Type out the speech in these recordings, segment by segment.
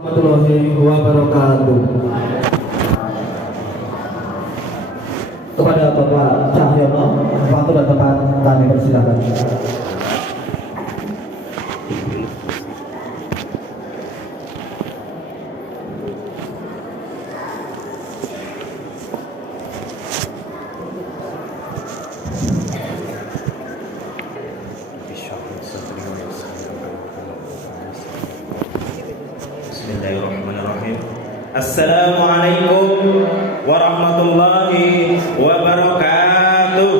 Warahmatullahi wabarakatuh. Kepada Bapak Cahyono, waktu dan tempat kami persilakan. Bismillahirrahmanirrahim. Assalamualaikum warahmatullahi wabarakatuh.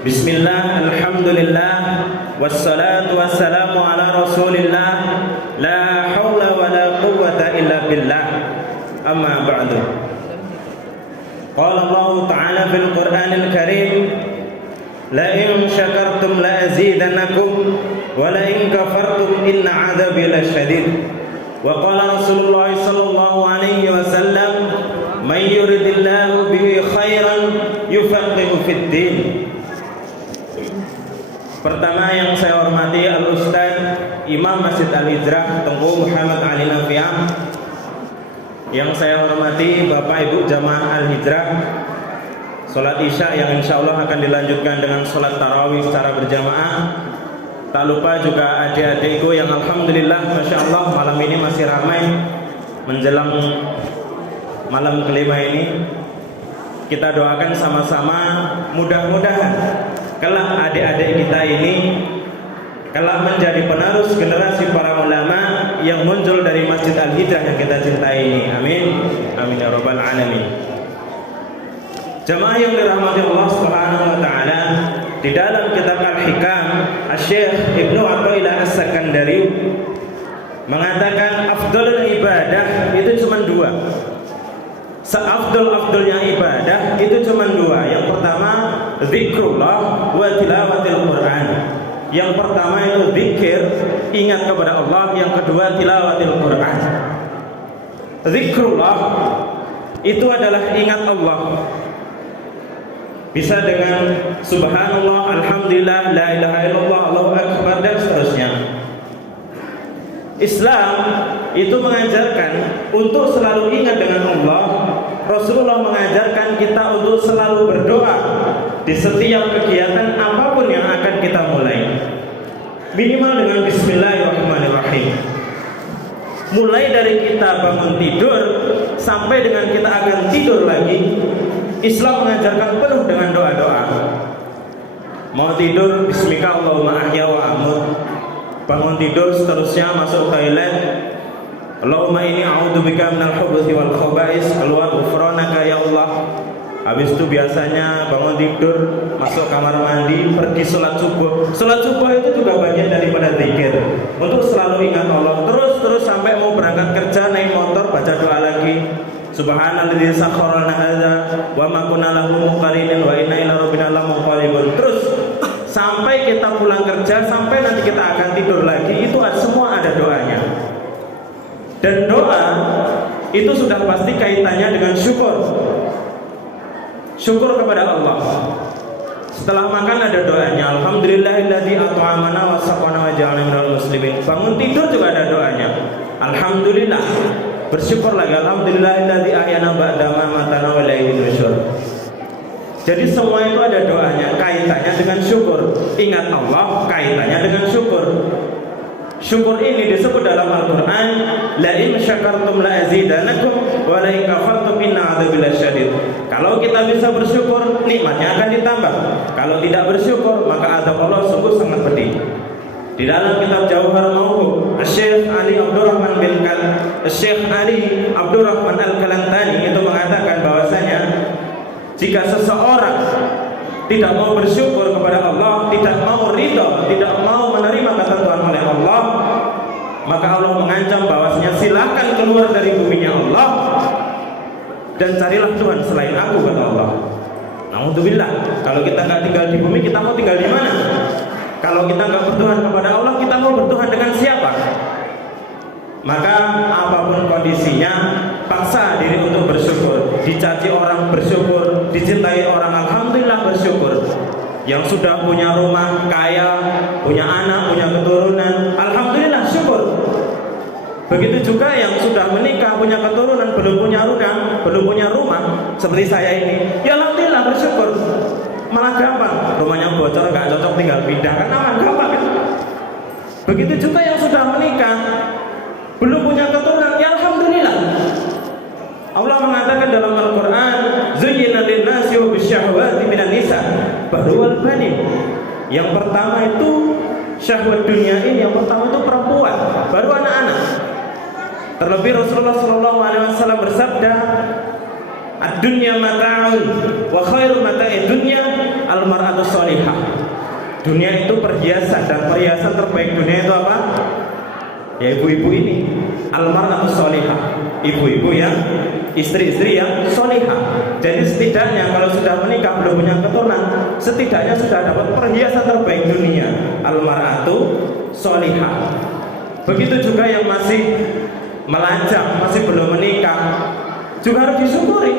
Bismillah, alhamdulillah, wassalatu wassalamu ala rasulillah, la hawla wa la quwwata illa billah, amma ba'du. Qala Allah Ta'ala fil Qur'anil Karim, la in syakartum la azidannakum wa la in kafartum inna 'adzabi lasyadid. Wa qala Rasulullah sallallahu alaihi wasallam, may yuridillahu bihi khairan yufaqihu fid din. Pertama yang saya hormati Al-Ustaz Imam Masjid Al-Hijrah Tengku Muhammad Ali Nafi'ah. Yang saya hormati Bapak Ibu Jamaah Al-Hijrah. Salat Isya yang insya Allah akan dilanjutkan dengan salat tarawih secara berjamaah. Tak lupa juga adik-adikku yang alhamdulillah Masya Allah malam ini masih ramai menjelang malam kelima ini. Kita doakan sama-sama, mudah-mudahan kelak adik-adik kita ini kelak menjadi penerus generasi para ulama yang muncul dari Masjid Al-Hijrah yang kita cintai ini. Amin. Amin ya rabbal alamin. Jamaah yang dirahmati Allah Subhanahu wa taala, di dalam kitab Al-Hikam, Asy-Syaikh Ibnu Athaillah As-Sakandari mengatakan afdalul ibadah itu cuma dua. Seafdal-afdalnya ibadah itu cuma dua. Yang pertama zikrullah wa tilawatil Quran. Yang pertama itu zikir, ingat kepada Allah. Yang kedua tilawatil Quran. Zikrullah itu adalah ingat Allah. Bisa dengan subhanallah, alhamdulillah, la ilaha illallah, Allahu akbar dan seterusnya. Islam itu mengajarkan untuk selalu ingat dengan Allah. Rasulullah mengajarkan kita untuk selalu berdoa di setiap kegiatan apapun yang akan kita mulai. Minimal dengan bismillahirrahmanirrahim. Mulai dari kita bangun tidur sampai dengan kita akan tidur lagi, Islam mengajarkan penuh dengan doa-doa. Mau tidur, bismika Allahumma ahya wa amut. Bangun tidur seterusnya masuk toilet, Allahumma inni a'udzubika minal khubuthi wal khaba'is, keluar ghufranaka ya Allah. Habis itu biasanya bangun tidur, masuk kamar mandi, pergi sholat subuh. Sholat subuh itu juga bagian daripada zikir, untuk selalu ingat Allah. Terus sampai mau berangkat kerja, naik motor, baca doa lagi. Subhanalladzi sakhkhara lana hadza wa ma kunna lahu muqrinin wa inna ila rabbina lamunqalibun. Terus sampai kita pulang kerja, sampai nanti kita akan tidur lagi, itu semua ada doanya. Dan doa itu sudah pasti kaitannya dengan syukur. Syukur kepada Allah. Setelah makan ada doanya, alhamdulillahilladzi at'amana wa saqana wa ja'alana minal muslimin. Bangun tidur juga ada doanya, alhamdulillah. Bersyukur lagi, alhamdulillahilladzi ahyana ba'da ma amatana wa ilaihi nusyur. Jadi semua itu ada doanya, kaitannya dengan syukur. Ingat Allah, kaitannya dengan syukur. Syukur ini disebut dalam Al-Quran, la in syakartum la azidannakum wa la in kafartum inna 'adzabi lasyadid. Kalau kita bisa bersyukur, nikmatnya akan ditambah. Kalau tidak bersyukur, maka azab Allah sungguh sangat pedih. Di dalam kitab Jauhar Mauhub, Syekh Ali Abdurrahman Al-Kalantani itu mengatakan bahwasanya jika seseorang tidak mau bersyukur kepada Allah, tidak mau ridha, tidak mau menerima ketentuan oleh Allah, maka Allah mengancam bahwasanya silakan keluar dari buminya Allah dan carilah Tuhan selain aku, kata Allah. Naudzubillah. Kalau kita nggak tinggal di bumi, kita mau tinggal di mana? Kalau kita nggak bertuhan kepada Allah, kita mau bertuhan dengan siapa? Maka apapun kondisinya, paksa diri untuk bersyukur. Dicaci orang bersyukur, dicintai orang alhamdulillah bersyukur. Yang sudah punya rumah kaya, punya anak, punya keturunan, alhamdulillah, syukur. Begitu juga yang sudah menikah, punya keturunan, belum punya rumah, seperti saya ini, ya alhamdulillah, bersyukur. Malah gampang, rumahnya bocor, nggak cocok, tinggal pindah, kan aman, gampang kan? Begitu juga yang sudah menikah, belum punya keturunan, ya alhamdulillah. Allah mengatakan dalam Al-Quran, zuyyina lin-nasi bisyahwati minan nisa baru wal banin. Yang pertama itu syahwat dunia ini, yang pertama itu perempuan, baru anak-anak. Terlebih Rasulullah SAW bersabda, ad-dunya mata'un wa khairu mata'id dunya al-mar'atu sholihah. Dunia itu perhiasan, dan perhiasan terbaik dunia itu apa? Ya ibu-ibu ini, al-mar'atu sholihah, ibu-ibu yang istri-istri yang sholihah. Jadi setidaknya kalau sudah menikah belum punya keturunan, setidaknya sudah dapat perhiasan terbaik dunia, al-mar'atu sholihah. Begitu juga yang masih melajang, masih belum menikah, juga harus disyukuri.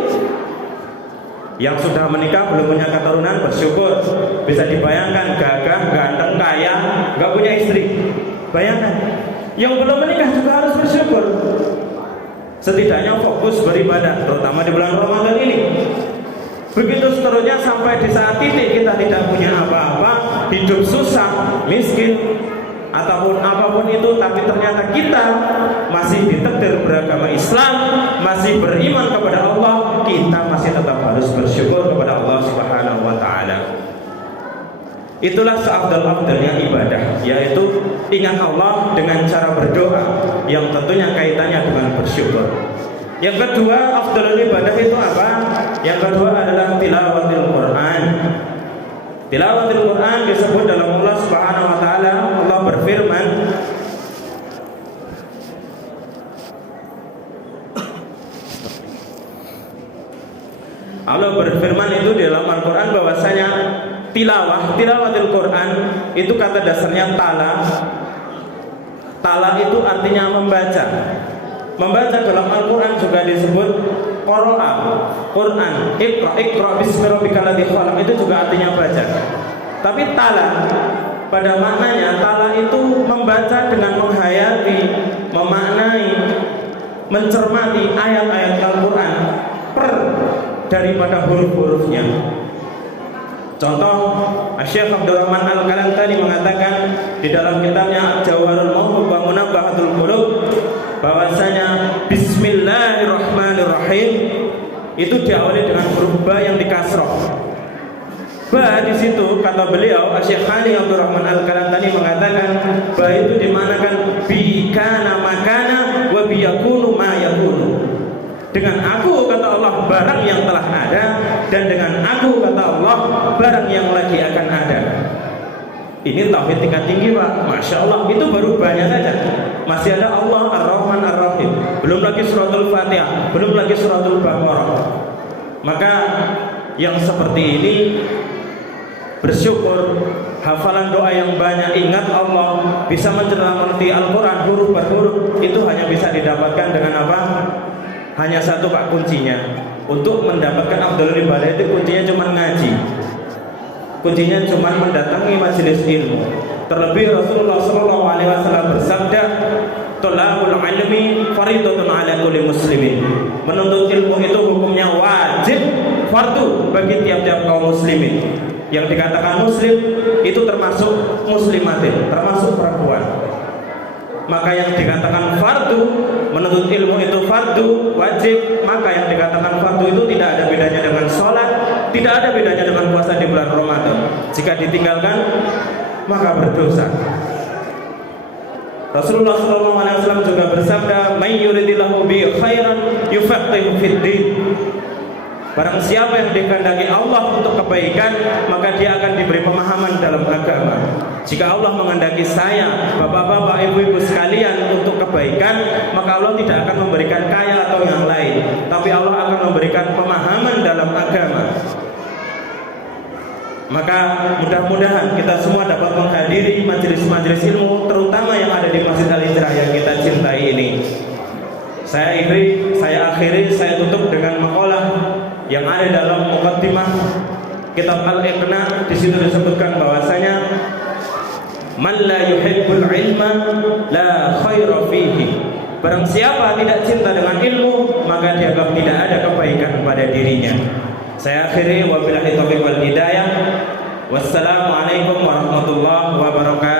Yang sudah menikah belum punya keturunan, bersyukur. Bisa dibayangkan, gagah, ganteng, kaya, nggak punya istri. Bayangkan. Yang belum menikah juga harus bersyukur. Setidaknya fokus beribadah, terutama di bulan Ramadan ini. Begitu seterusnya sampai di saat titik kita tidak punya apa-apa, hidup susah, miskin, ataupun apapun itu, tapi ternyata kita masih ditakdir beragama Islam, masih beriman kepada Allah, kita masih tetap harus bersyukur kepada Allah Subhanahu wa taala. Itulah seafdal-afdalnya ibadah, yaitu ingat Allah dengan cara berdoa yang tentunya kaitannya dengan bersyukur. Yang kedua, afdalul ibadah itu apa? Yang kedua adalah tilawatil Quran. Tilawatil Quran disebut dalam Allah Subhanahu wa taala, Allah berfirman, Allah berfirman itu di dalam Al-Quran bahwasanya tilawatil Quran itu kata dasarnya tala. Tala itu artinya membaca. Membaca dalam Al-Quran juga disebut qara'a, Quran, Iqra bismi rabbikal ladzi khalaq, itu juga artinya baca. Tapi tala pada maknanya, tala itu membaca dengan menghayati, memaknai, mencermati ayat-ayat Al-Quran per daripada huruf-hurufnya. Contoh, Syekh Abdurrahman Al-Kalantani mengatakan di dalam kitabnya Jawharul Mawhub wa Munabbahatul Qulub bahwasanya Bismillahirrahmanirrahim itu diawali dengan huruf ba yang dikasroh. Ba di situ kata beliau Syekh Ali Abdurrahman Al-Kalantani mengatakan ba itu dimanakan bi kana makana wa bi yakunu ma yakunu. Dengan aku kata Allah barang yang telah ada, dan dengan aku kata Allah barang yang lagi akan ada. Ini tauhid tingkat tinggi Pak, Masya Allah. Itu baru banyak saja. Masih ada Allah Ar-Rahman Ar-Rahim, belum lagi suratul Fatihah, belum lagi suratul Baqarah. Maka yang seperti ini bersyukur, hafalan doa yang banyak, ingat Allah, bisa mencermati Al-Quran huruf per huruf, itu hanya bisa didapatkan dengan apa? Hanya satu Pak kuncinya. Untuk mendapatkan afdhalul ibadah itu kuncinya cuma ngaji. Kuncinya cuma mendatangi majelis ilmu. Terlebih Rasulullah SAW bersabda, "Thalabul ilmi fardhatun 'ala kulli muslimin." Menuntut ilmu itu hukumnya wajib, fardu bagi tiap-tiap kaum muslimin. Yang dikatakan muslim itu termasuk muslimatin, termasuk perempuan. Maka yang dikatakan fardu, menuntut ilmu itu fardu, wajib. Maka yang dikatakan fardu itu tidak ada bedanya dengan sholat, tidak ada bedanya dengan puasa di bulan Ramadan. Jika ditinggalkan, maka berdosa. Rasulullah SAW juga bersabda, "May yuridillahu bi khairan yufaqihu fid din." Barang siapa yang dikehendaki Allah untuk kebaikan, maka dia akan diberi pemahaman dalam agama. Jika Allah menghendaki saya, bapak-bapak, ibu-ibu sekalian untuk kebaikan, maka Allah tidak akan memberikan kaya atau yang lain, tapi Allah akan memberikan pemahaman dalam agama. Maka mudah-mudahan kita semua dapat menghadiri majelis-majelis ilmu, terutama yang ada di Masjid Al-Hijrah yang kita cintai ini. Saya akhiri, saya tutup dengan maqalah yang ada dalam muqaddimah kitab Al-Iqna. Di situ disebutkan bahwasanya Man la yuhibbul ilma la khaira fihi. Barang siapa tidak cinta dengan ilmu, maka dianggap tidak ada kebaikan pada dirinya. Saya akhiri, wabillahi taufiq wal hidayah. Wassalamualaikum warahmatullahi wabarakatuh.